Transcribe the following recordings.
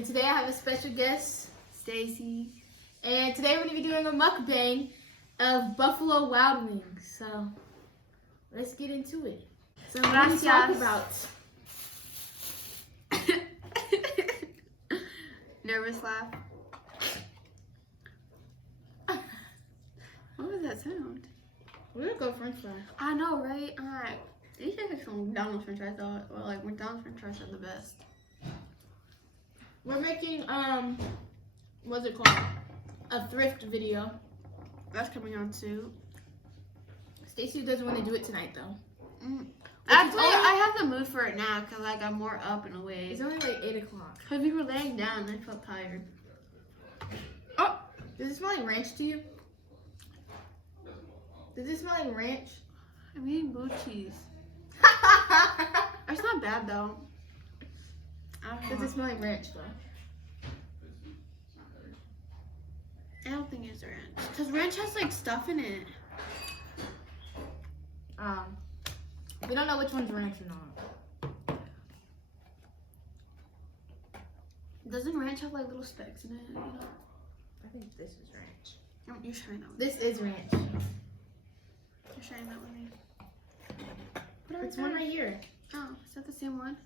And today I have a special guest, Stacey. And today we're going to be doing a mukbang of Buffalo Wild Wings. So, let's get into it. So, what do we talk about? Nervous laugh. What was that sound? We're going to go French fries. I know, right? Alright. These are like some McDonald's French fries, though. Or like McDonald's French fries are the best. We're making, what's it called? A thrift video. That's coming on soon. Stacey doesn't want to do it tonight, though. Actually, I have the mood for it now because like I'm more up and awake. It's only like 8 o'clock. Because we were laying down and I felt tired. Oh! Does it smell like ranch to you? Does it smell like ranch? I'm eating blue cheese. It's not bad though. Does it smell like ranch though? I don't think it's ranch. Because ranch has like stuff in it. We don't know which one's ranch or not. Doesn't ranch have like little specks in it? You know? I think this is ranch. Oh, you're trying that one. This is ranch. You're trying that one. It's one right here. Oh, is that the same one?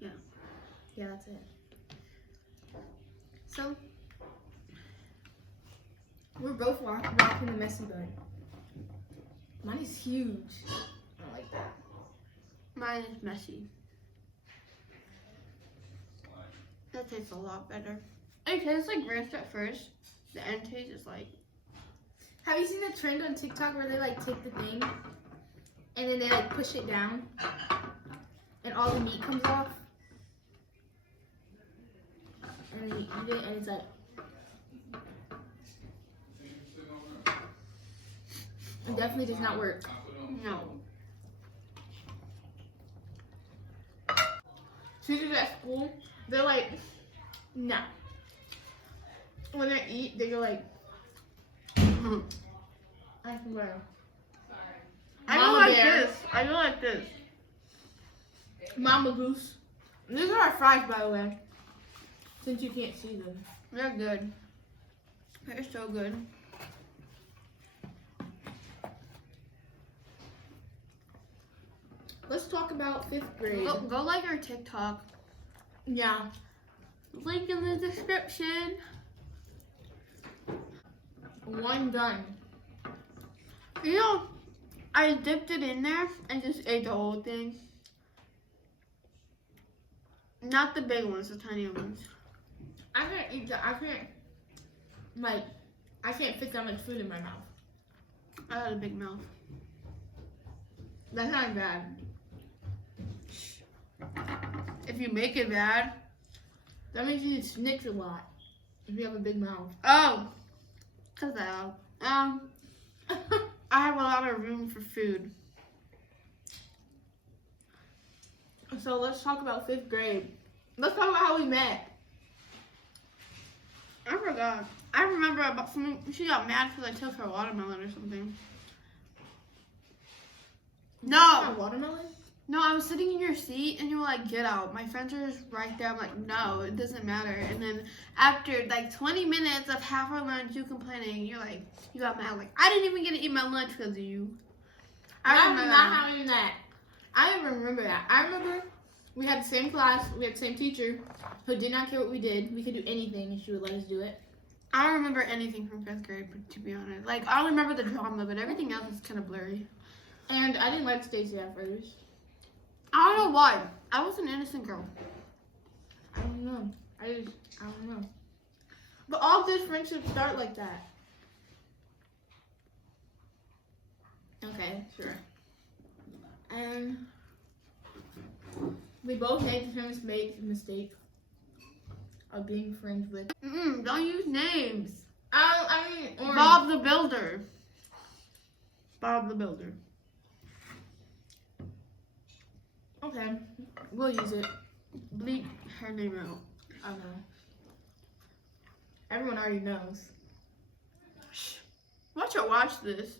Yeah. Yeah, that's it. So, we're both rocking the messy bun. Mine is huge. I don't like that. mine is messy. That tastes a lot better. It tastes like ranch at first. The end taste is like... Have you seen the trend on TikTok where they like take the thing and then they like push it down and all the meat comes off? And then you eat it and it's like... It definitely does not work. No. Teachers at school, they're like, no. When they eat, they go like, I swear. I go like this. I go like this. Mama Goose. These are our fries, by the way. Since you can't see them. They're good. They're so good. Let's talk about 5th grade. Go like our TikTok. Yeah. Link in the description. One done. You know, I dipped it in there and just ate the whole thing. Not the big ones, the tiny ones. I can't eat that. I can't fit that much food in my mouth. I had a big mouth. That's not bad. If you make it bad. That means you snitch a lot. If you have a big mouth. Oh. Cause I have a lot of room for food. So let's talk about 5th grade. Let's talk about how we met. I forgot. I remember about something. She got mad because I took her watermelon or something. No. Watermelon? No, I was sitting in your seat and you were like, get out. My friends are just right there. I'm like, no, it doesn't matter. And then after like 20 minutes of half our lunch, you complaining, you're like, you got mad. Like, I didn't even get to eat my lunch because of you. I'm not having that. I don't even remember that. I remember we had the same class, we had the same teacher who did not care what we did. We could do anything and she would let us do it. I don't remember anything from 5th grade, to be honest. Like, I don't remember the drama, but everything else is kind of blurry. And I didn't like Stacey at first. I don't know why. I was an innocent girl. I don't know. I don't know. But all good friendships start like that. Okay, sure. And we both made the same mistake of being friends with. Don't use names. I mean, Orange. Bob the Builder. Bob the Builder. Okay, we'll use it. Bleep her name out. I know. Everyone already knows. Shh. Watch her watch this.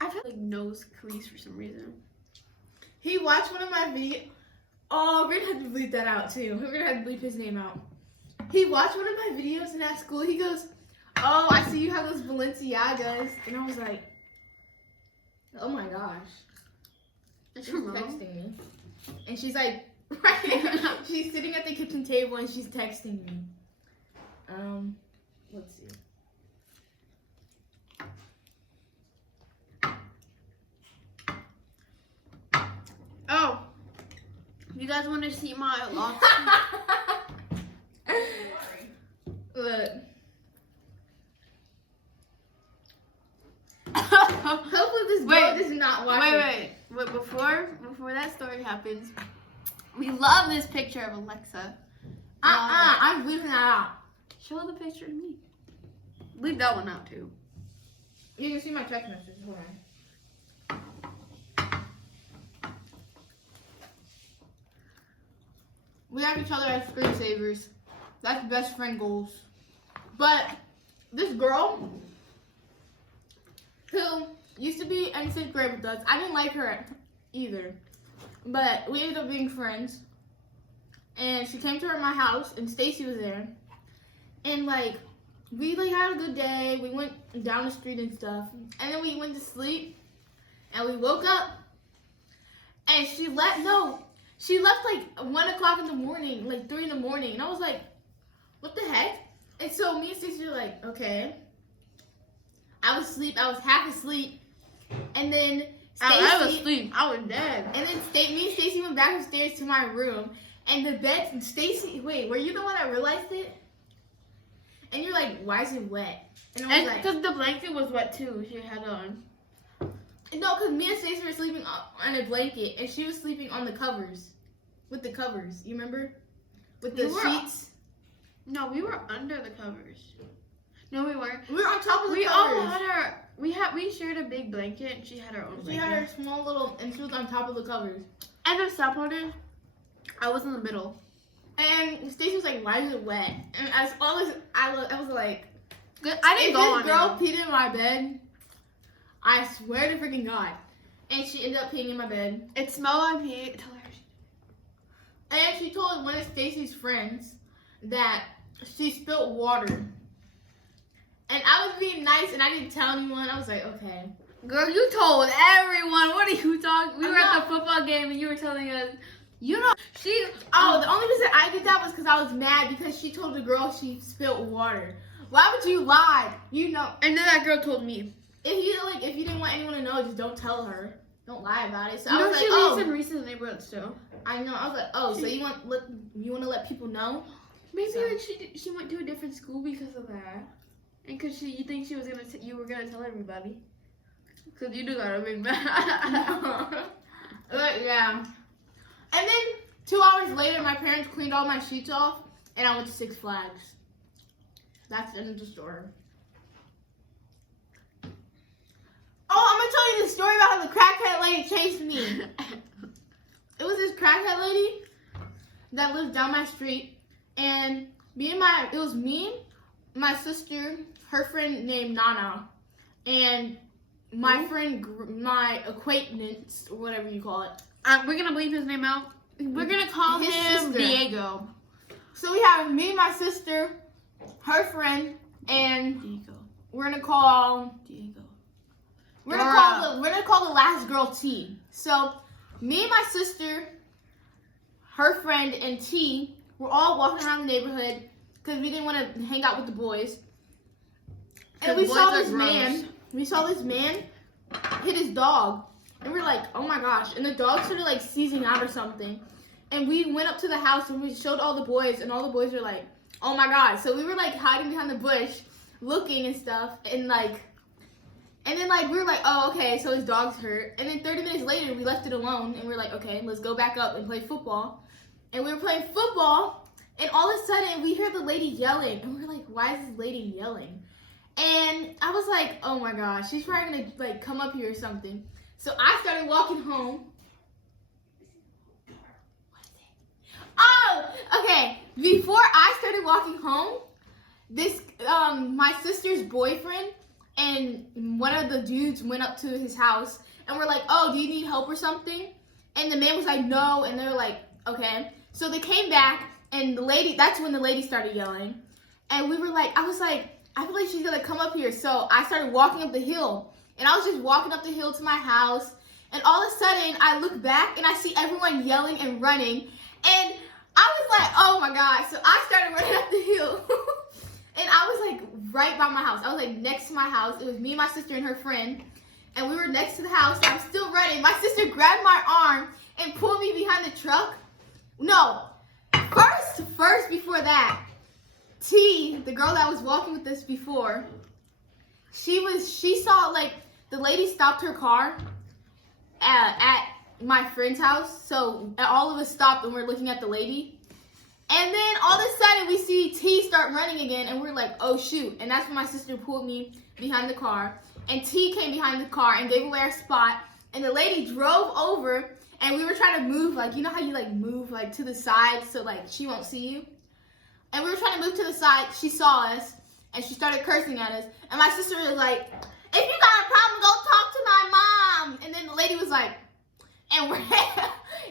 I feel like nose crease for some reason. He watched one of my videos. Oh, we're gonna have to bleep that out too. We're gonna have to bleep his name out. He watched one of my videos in that school. He goes, "Oh, I see you have those Balenciagas," and I was like, "Oh my gosh." That's She's your mom. texting me, and she's like, right. She's sitting at the kitchen table and she's texting me. Let's see. Oh, you guys want to see my lobster? Look. Hopefully this girl does not watch it. Wait, before that story happens, we love this picture of Alexa. I'm leaving that out. Show the picture to me. Leave that one out too. You can see my text message. Hold on. We have each other as screensavers. That's best friend goals. But this girl who used to be in 6th grade with us, I didn't like her either. But we ended up being friends. And she came to my house and Stacey was there. And like we like had a good day. We went down the street and stuff. And then we went to sleep. And we woke up. And she left like 1 o'clock in the morning, like 3 in the morning. And I was like, what the heck? And so me and Stacey were like, okay. I was asleep. I was half asleep. And then I was asleep. I was dead. And then me and Stacey went back upstairs to my room. And the bed, Stacey, wait, were you the one that realized it? And you're like, why is it wet? And I was like, because the blanket was wet too. She had on. No, because me and Stacey were sleeping on a blanket, and she was sleeping on the covers. With the covers, you remember? With the sheets. No, we were under the covers. No, we weren't. We were on top of the we covers. all had our. We shared a big blanket, and she had her own blanket. She had her small little, and she was on top of the covers. And the step holder, I was in the middle. And Stacey was like, why is it wet? And as always, I was like, I didn't go on this girl peed in my bed, I swear to freaking God. And she ended up peeing in my bed. It smelled like pee. And she told one of Stacey's friends that she spilled water. And I was being nice and I didn't tell anyone. I was like, okay. Girl, you told everyone. What are you talking? We were at the football game and you were telling us, you know, she. Oh, the only reason I did that was because I was mad because she told the girl she spilled water. Why would you lie? You know. And then that girl told me. If you didn't want anyone to know, just don't tell her. Don't lie about it. So You I know was she like, lives in Reese's neighborhood still. I know. I was like, oh, so you want to let people know? Maybe So- like she went to a different school because of that, and because you think you were gonna tell everybody, because you do got a big mad. But yeah. And then 2 hours later, my parents cleaned all my sheets off, and I went to Six Flags. That's the end of the story. Oh, I'm gonna tell you the story about how the crackhead lady chased me. It was this crackhead lady that lived down my street, and it was me, my sister, her friend named Nana, and my friend, my acquaintance, or whatever you call it. We're gonna bleep his name out. We're gonna call His him sister. Diego. So we have me, my sister, her friend, and Diego. we're gonna call the last girl T. So me and my sister, her friend, and T were all walking around the neighborhood because we didn't want to hang out with the boys. And we saw this man hit his dog. And we're like, oh my gosh. And the dog started like seizing out or something. And we went up to the house and we showed all the boys, and all the boys were like, oh my god. So we were like hiding behind the bush, looking and stuff, and then we were like, oh, okay, so his dog's hurt. And then 30 minutes later, we left it alone, and we were like, okay, let's go back up and play football. And we were playing football, and all of a sudden, we hear the lady yelling. And we were like, why is this lady yelling? And I was like, oh my gosh, she's probably gonna like come up here or something. So I started walking home. Oh, okay. Before I started walking home, this my sister's boyfriend and one of the dudes went up to his house and were like, oh, do you need help or something? And the man was like, no. And they were like, Okay, so they came back, and that's when the lady started yelling. And we were like, I was like, I feel like she's gonna come up here. So I started walking up the hill. And I was just walking up the hill to my house. And all of a sudden, I look back and I see everyone yelling and running. And I was like, oh my God. So I started running up the hill. And I was like right by my house. I was like next to my house. It was me, my sister, and her friend. And we were next to the house. So I'm still running. My sister grabbed my arm and pulled me behind the truck. No. First before that, T, the girl that was walking with us before, she saw like the lady stopped her car at my friend's house. So all of us stopped and we're looking at the lady. And then all of a sudden we see T start running again and we're like, oh shoot. And that's when my sister pulled me behind the car. And T came behind the car and gave away our spot. And the lady drove over and we were trying to move, like, you know how you like move like to the side so like she won't see you? And we were trying to move to the side. She saw us and she started cursing at us. And my sister was like, if you got a problem, go talk to my mom. And then the lady was like,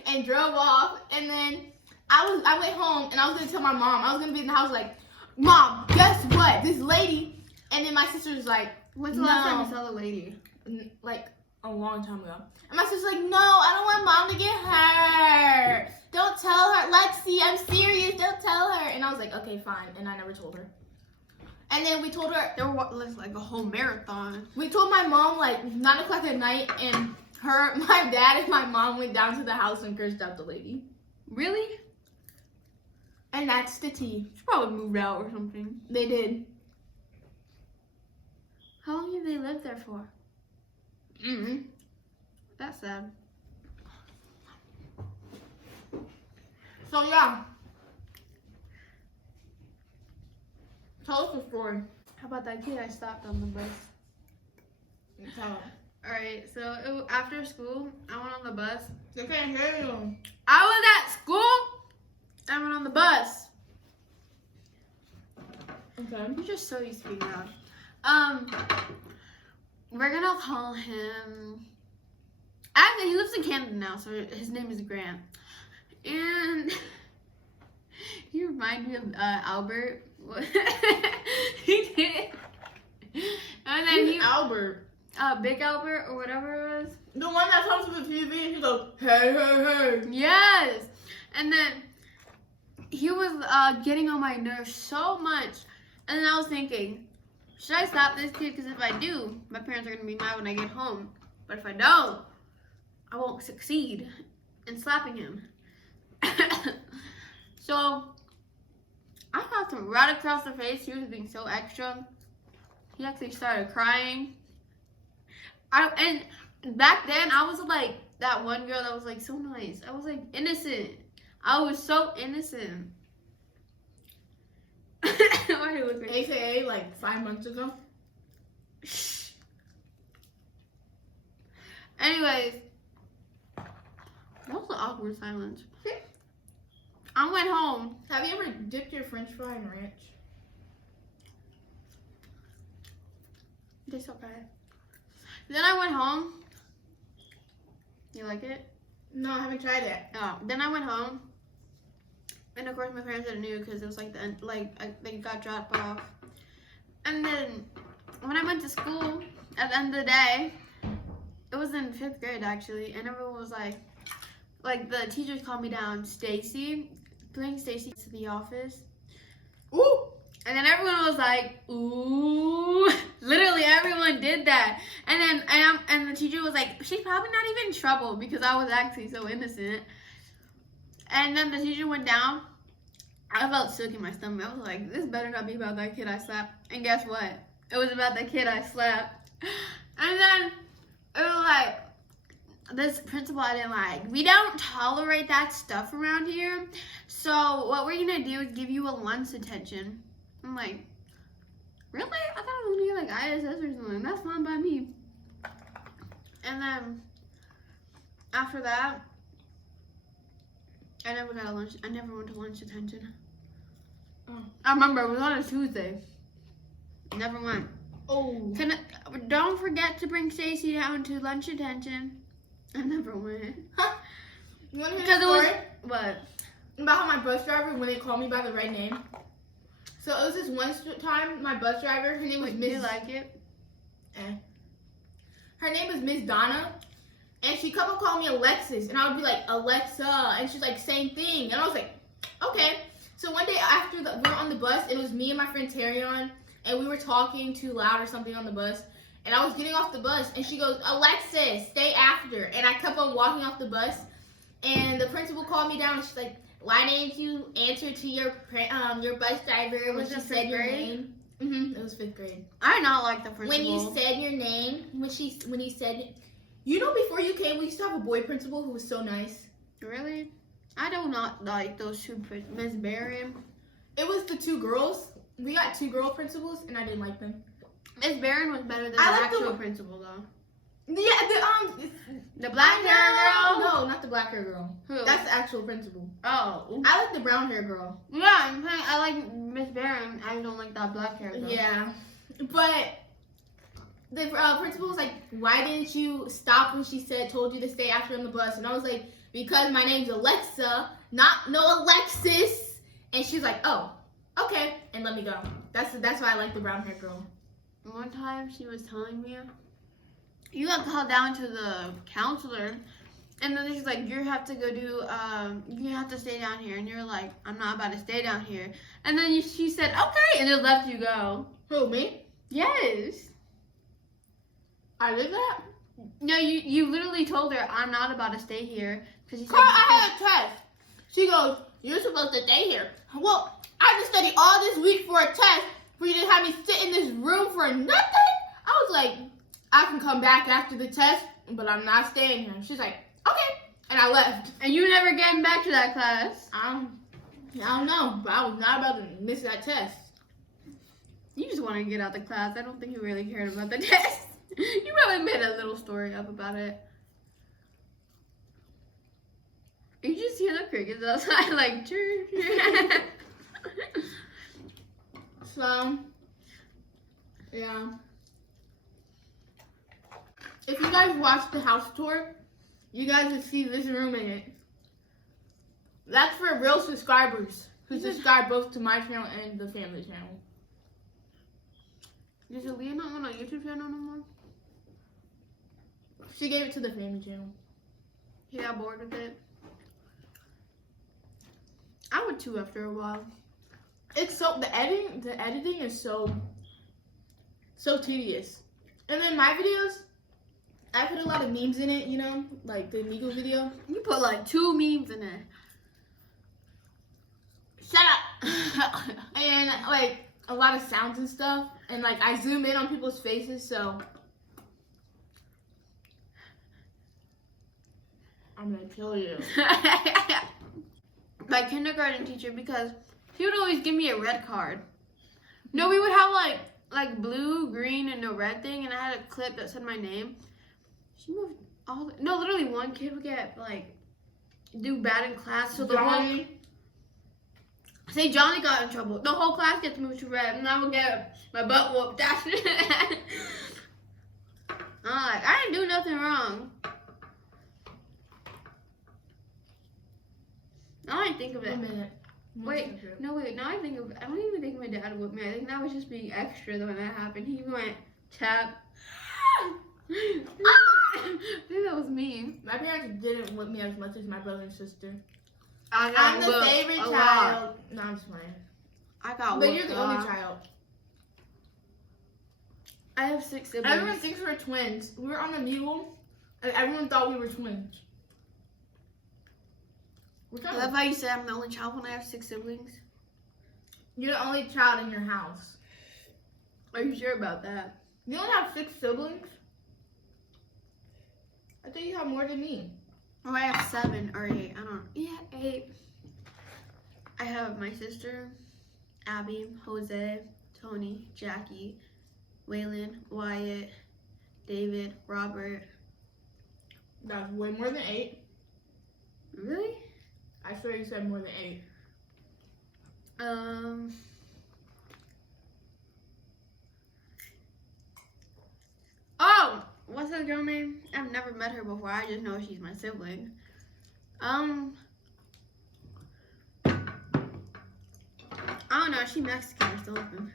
and drove off. And then I went home and I was gonna tell my mom. I was gonna be in the house like, Mom, guess what? This lady. And then my sister was like, when's the last time you saw the lady? Like a long time ago. And my sister's like, no, I don't want Mom to get hurt. Don't tell her, Lexi, I'm serious, don't tell her. And I was like, okay, fine. And I never told her. And then we told her. There was like a whole marathon. We told my mom like 9 o'clock at night, and my dad and my mom went down to the house and cursed out the lady. Really? And that's the tea. She probably moved out or something. They did. How long have they lived there for? That's sad. So yeah. Tell us the story. How about that kid I stopped on the bus? Tell. Alright, so after school, I went on the bus. They can't hear you. I was at school. I went on the bus. Okay. You're just so used to being loud. We're gonna call him. Actually, he lives in Canada now, so his name is Grant. And he reminded me of Albert. He did. And then Who's Albert? Big Albert or whatever it was. The one that comes to the TV and he goes, hey, hey, hey. Yes. And then he was getting on my nerves so much. And then I was thinking, should I stop this kid? Because if I do, my parents are going to be mad when I get home. But if I don't, I won't succeed in slapping him. So I got him right across the face. He was being so extra. He actually started crying. And back then, I was like that one girl that was like so nice. I was like innocent. I was so innocent. Why are you looking? AKA like 5 months ago. Anyways, that was an awkward silence. I went home. Have you ever dipped your French fry in ranch? It's okay. Then I went home. You like it? No, I haven't tried it. Oh, then I went home. And of course my parents didn't know because it was like the end, they got dropped off. And then when I went to school at the end of the day, it was in 5th grade actually, and everyone was like the teachers called me down, Stacey, bring Stacey to the office. Ooh! And then everyone was like, ooh. Literally everyone did that. And then and the teacher was like, she's probably not even in trouble because I was actually so innocent. And then the teacher went down. I felt sick in my stomach. I was like, this better not be about that kid I slapped. And guess what? It was about that kid I slapped. And then it was like, this principal I didn't like. We don't tolerate that stuff around here. So what we're gonna do is give you a lunch detention. I'm like, really? I thought it was gonna be like ISS or something. That's fine by me. And then after that, I never went to lunch detention. Oh. I remember it was on a Tuesday. Never went. Oh. Don't forget to bring Stacey down to lunch detention. I never went. You want to hear Because the it was story what? about how my bus driver wouldn't call me by the right name? So it was this one time, my bus driver, her name was Wait, Miss. do you like it? Her name was Miss Donna, and she kept on calling me Alexis, and I would be like, Alexa, and she's like, same thing, and I was like, okay. So one day after we were on the bus, it was me and my friend Terrion, and we were talking too loud or something on the bus, and I was getting off the bus, and she goes, Alexis, stay after, and I kept on walking off the bus, and the principal called me down, and she's like, why didn't you answer to your bus driver when Was she it said fifth your grade? name? Mm-hmm. It was 5th grade. I did not like the principal. When you said your name, when he said, you know, before you came, we used to have a boy principal who was so nice. Really? I do not like those two, Miss Barron. It was the 2 girls. We got 2 girl principals, and I didn't like them. Miss Barron was better than the I like the actual one- principal, though. Yeah, The black hair girl? No, not the black hair girl. Who? That's the actual principal. Oh. I like the brown hair girl. Yeah, I'm saying I like Miss Barron. I don't like that black hair girl. Yeah, but the principal was like, why didn't you stop when she told you to stay after on the bus? And I was like, because my name's Alexa, not no Alexis. And she's like, oh, okay, and let me go. That's why I like the brown hair girl. One time she was telling me, you got called down to the counselor, and then she's like, you have to go do, you have to stay down here. And you're like, I'm not about to stay down here. And then she said, okay, and just left you go. Who, me? Yes. I did that? No, you literally told her, I'm not about to stay here. Because you said, Carl, I had a test. She goes, you're supposed to stay here. Well, I just studied all this week for a test for you to have me sit in this room for nothing? I was like, I can come back after the test, but I'm not staying here. She's like, okay. And I left. and you never getting back to that class. I don't know, but I was not about to miss that test. You just want to get out the class. I don't think you really cared about the test. You probably made a little story up about it. You just hear the crickets outside, like, chirp. So, yeah. If you guys watched the house tour, you guys would see this room in it. That's for real subscribers who subscribe both to my channel and the family channel. Does Aaliyah not want a YouTube channel no more? She gave it to the family channel. He got bored with it. I would too after a while. It's so the editing is so tedious. And then my videos, I put a lot of memes in it, you know, like the Omegle video. You put like 2 memes in there. Shut up. And like a lot of sounds and stuff, and like I zoom in on people's faces, so I'm gonna kill you. My kindergarten teacher, because he would always give me a red card. No, we would have like blue, green, and a red thing, and I had a clip that said my name. She moved all. No, literally one kid would get do bad in class, so the whole. Say Johnny got in trouble. The whole class gets moved to red, and I would get my butt whooped after that. I'm like, I didn't do nothing wrong. Now I think of it. A minute. Wait, no, wait. Now I think of. I don't even think my dad whooped me. I think that was just being extra when that happened. He went tap. I think that was me. My parents didn't whip me as much as my brother and sister. I'm I'm the favorite child. No, I'm just playing. I got But whooped you're the a lot. only child. I have 6 siblings. Everyone thinks we're twins. We were on the mule, and everyone thought we were twins. That's why you said I'm the only child when I have 6 siblings. You're the only child in your house. Are you sure about that? You don't have 6 siblings? I think you have more than me. Oh, I have 7 or 8. I don't know. Yeah, 8. I have my sister, Abby, Jose, Tony, Jackie, Waylon, Wyatt, David, Robert. That's way more than 8. Really? I swear you said more than 8. Oh, what's that girl name? I've never met her before. I just know she's my sibling. I don't know. She Mexican or something.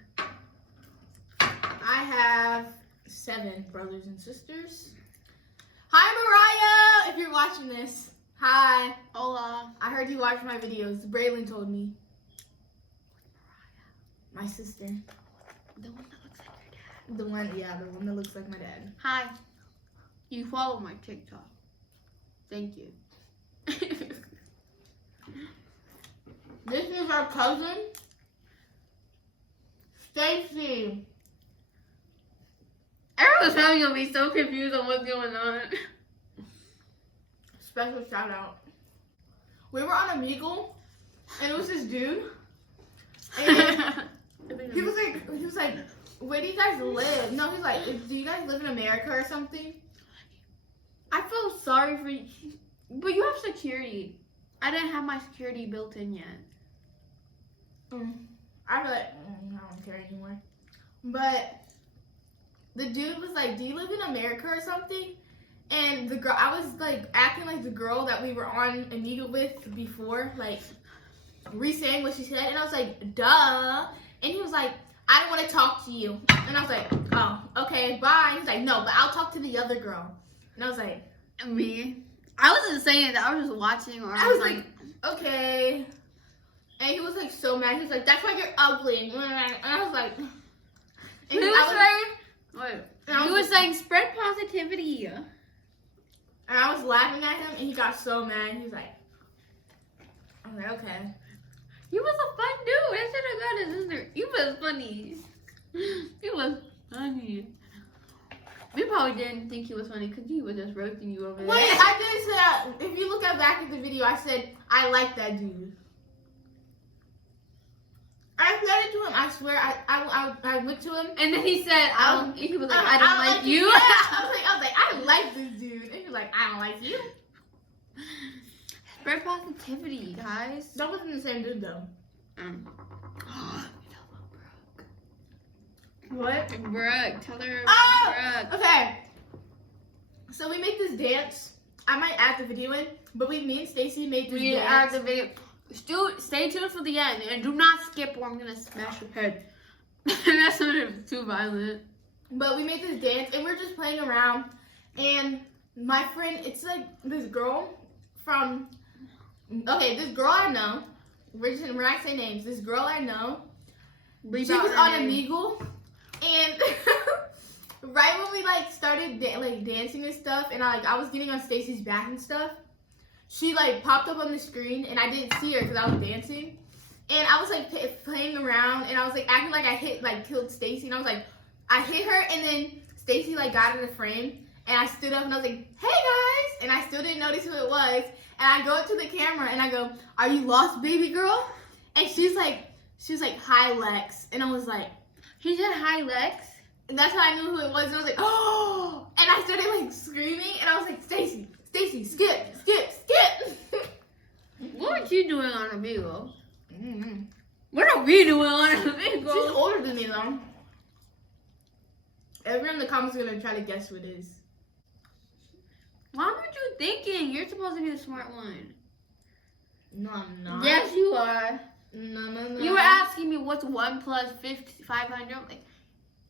I have 7 brothers and sisters. Hi, Mariah, if you're watching this. Hi. Hola. I heard you watch my videos. Braylon told me. My sister. The one that looks like your dad. The one that looks like my dad. Hi. You follow my TikTok. Thank you. This is our cousin, Stacey. Everyone's probably gonna be so confused on what's going on. Special shout out. We were on Omegle, and it was this dude. And he was like, where do you guys live? No, he's like, do you guys live in America or something? I feel sorry for you, but you have security. I didn't have my security built in yet. I feel like, I don't care anymore. But the dude was like, do you live in America or something? And the girl, I was like acting like the girl that we were on Omegle with before, like re-saying what she said. And I was like, duh. And he was like, I don't want to talk to you. And I was like, oh, okay, bye. And he's like, no, but I'll talk to the other girl. And I was like, me? I wasn't saying that. I was just watching. Or I was like, okay. And he was like so mad. He was like, that's why you're ugly. And I was like, and he was saying spread positivity. And I was laughing at him, and he got so mad. He was like, I was like, okay. He was a fun dude. I should have got his sister. He was funny. He was funny. We probably didn't think he was funny because he was just roasting you over there. Wait, I didn't say that. If you look back at the video, I said, I like that dude. I said it to him. I swear. I went to him. And then he said, he was like, I don't like you. Yeah. I was like, I like this dude. And he was like, I don't like you. Spread positivity, guys. That wasn't the same dude, though. What? Brooke, tell her Oh! Brooke. Okay. So we make this dance. I might add the video in, but me and Stacey made this dance. Add the video. Stay tuned for the end and do not skip or I'm gonna smash your head. That's too violent. But we made this dance and we're just playing around. And my friend, it's like this girl from, this girl I know. We're not saying names. This girl I know. She was on Omegle. And right when we like started dancing and stuff, and I was getting on Stacey's back and stuff, she like popped up on the screen, and I didn't see her because I was dancing, and I was like playing around, and I was like acting like I killed Stacey, and I was like, I hit her, and then Stacey like got in the frame, and I stood up and I was like, hey guys, and I still didn't notice who it was, and I go up to the camera and I go, are you lost, baby girl? And she was like, hi Lex, and I was like. He said hi, Lex. And that's how I knew who it was. And I was like, oh! And I started like screaming. And I was like, Stacey, skip. What were you doing on Omegle? Mm-hmm. What are we doing on Omegle? She's older than me though. Everyone in the comments is going to try to guess who it is. Why weren't you thinking? You're supposed to be the smart one. No, I'm not. Yes, you are. No. You were asking me what's 1 plus 500. I'm like,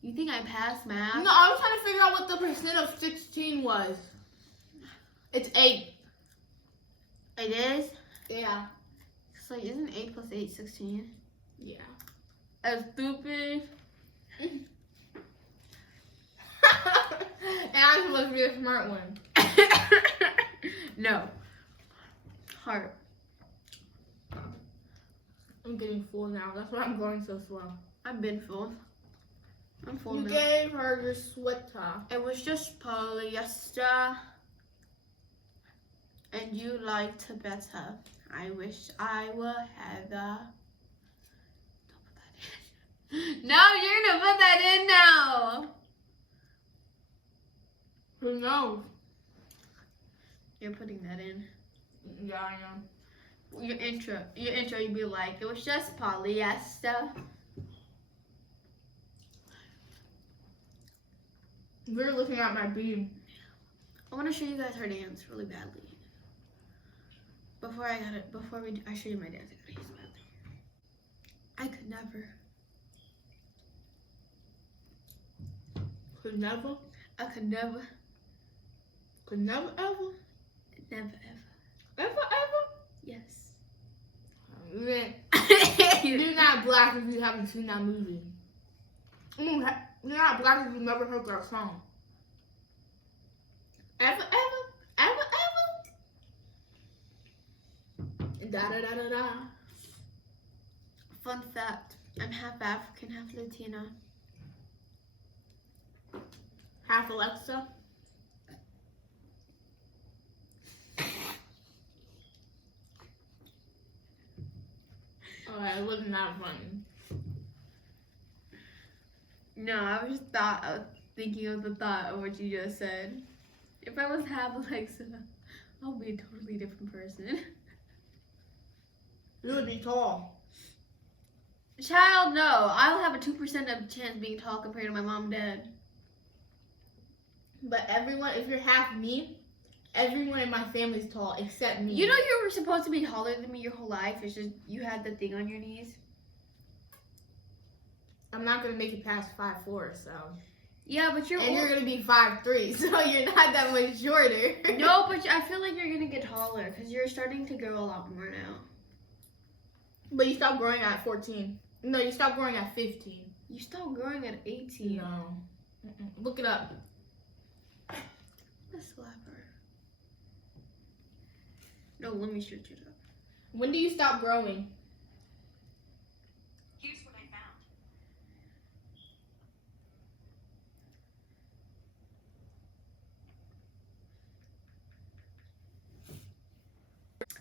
you think I passed math? No, I was trying to figure out what the percent of 16 was. It's 8. It is? Yeah. So isn't 8 plus 8 16? Yeah. That's stupid. And I'm supposed to be the smart one. No. Heart. I'm getting full now. That's why I'm going so slow. I've been full. I'm full You now. gave her your sweater. It was just polyester. And you liked it better. I wish I would have Don't put that in. No, you're gonna put that in now. Who knows? You're putting that in. Yeah, I am. Your intro, you'd be like, it was just polyester. We're looking at my beam. I want to show you guys her dance really badly. I show you my dance. I gotta use the bathroom. I could never. Could never? I could never. Could never ever? Never ever. Ever ever? Yes. You're not black if you haven't seen that movie. You're not black if you've never heard that song. Ever ever? Ever ever? Da da da da da. Fun fact: I'm half African, half Latina. Half Alexa. Oh, it wasn't that funny. No, I was thinking of the thought of what you just said. If I was half Alexa, I'll be a totally different person. You would be tall. Child, no. I'll have a 2% of chance being tall compared to my mom and dad. But everyone, if you're half me, everyone in my family's tall except me. You know you were supposed to be taller than me your whole life. It's just you had the thing on your knees. I'm not gonna make it past 5'4", so. Yeah, but you're gonna be 5'3", so you're not that much shorter. No, but I feel like you're gonna get taller because you're starting to grow a lot more now. But you stopped growing at 14. No, you stopped growing at 15. You stopped growing at 18. No. Look it up. A slapper. No, let me search it up. When do you stop growing? Here's what I found.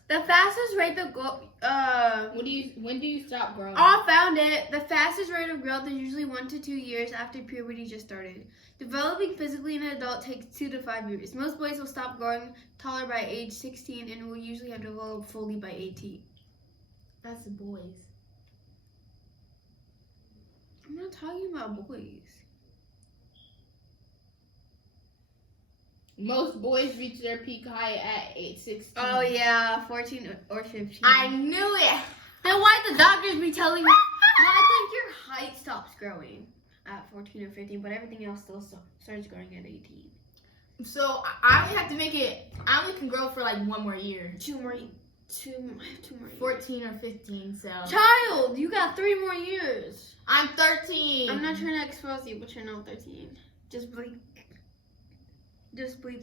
The fastest rate to go, When do you stop growing? I found it. The fastest rate of growth is usually 1 to 2 years after puberty just started. Developing physically in an adult takes 2 to 5 years. Most boys will stop growing taller by age 16 and will usually have developed fully by 18. That's the boys. I'm not talking about boys. Most boys reach their peak height at age 16. Oh yeah, 14 or 15. I knew it. Then why the doctors be telling me? No, I think your height stops growing at 14 or 15, but everything else still starts growing at 18. So I only have to make it. I only can grow for like 1 more year. Two more years. 14 or 15. So. Child, you got 3 more years. I'm 13. I'm not trying to expose you, but you're not 13. Just bleep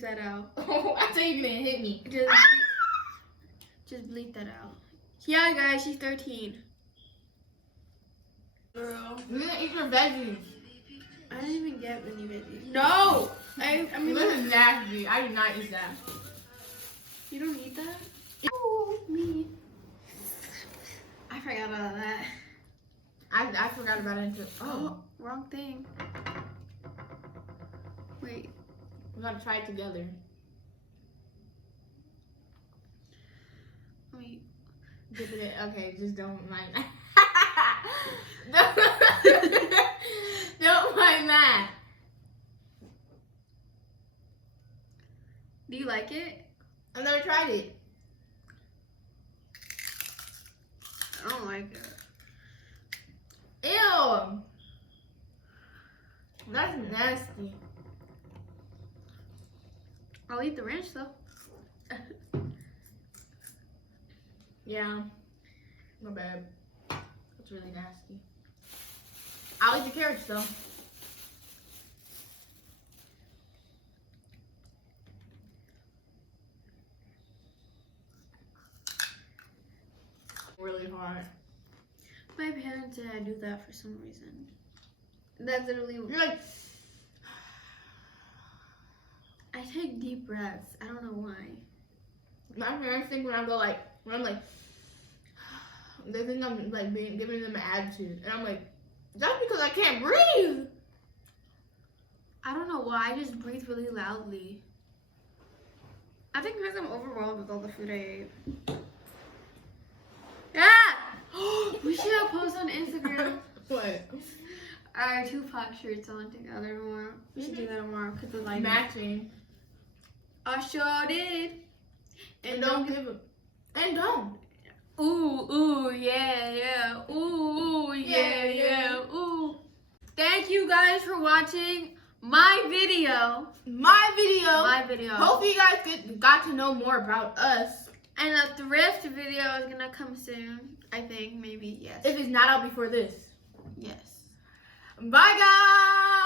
that out. Oh, I thought you were gonna hit me. Just bleep that out. Yeah, guys, she's 13. Girl. You're gonna eat your veggies. I didn't even get any veggies. No! I mean, This is nasty. I do not eat that. You don't eat that? Oh, me. I forgot about that. I forgot about it. Oh, wrong thing. Wait. We gotta try it together. Wait. Dip it in. Okay, just don't mind. Don't mind that. Do you like it? I've never tried it. I don't like it. Ew. That's nasty. I'll eat the ranch though. Yeah. My bad. That's really nasty. I'll eat the carrots though. Really hard. My parents said I do that for some reason. That's literally. You're like, I take deep breaths. I don't know why. my parents think when I'm like, they think I'm like giving them an attitude, and I'm like, that's because I can't breathe. I don't know why. I just breathe really loudly. I think because I'm overwhelmed with all the food I ate. Yeah! We should have post on Instagram. What? Our Tupac shirts on together more. We should do that tomorrow because the lighting. Matching. I sure did. And don't give And don't. Ooh, yeah. Ooh, yeah. Ooh. Thank you guys for watching my video. My video. Hope Hopefully you guys got to know more about us. and a thrift video is gonna come soon. I think, maybe, yes. If it's not out before this. Yes. Bye, guys.